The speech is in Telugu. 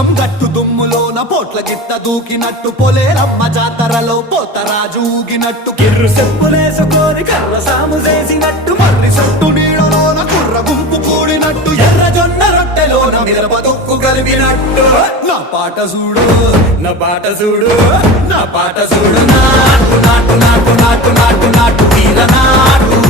పోచం గట్టు దుమ్ములోన పోట్ల గిట్ట దూకినట్టు పొలేరమ్మ జాతరలో పోతరాజు ఊగినట్టు కిర్రు చెప్పులేసుకొని కర్ర సాము చేసినట్టు మర్రి సొట్టు నీడలోన కుర్ర గుంపు కూడినట్టు ఎర్ర జొన్న రొట్టెలోన మిరప దుక్కు కలిపినట్టు నా పాట చూడు నా పాట చూడు నా పాట చూడు నాటు నాటు నాటు నాటు నాటు నాటు తీర నాటు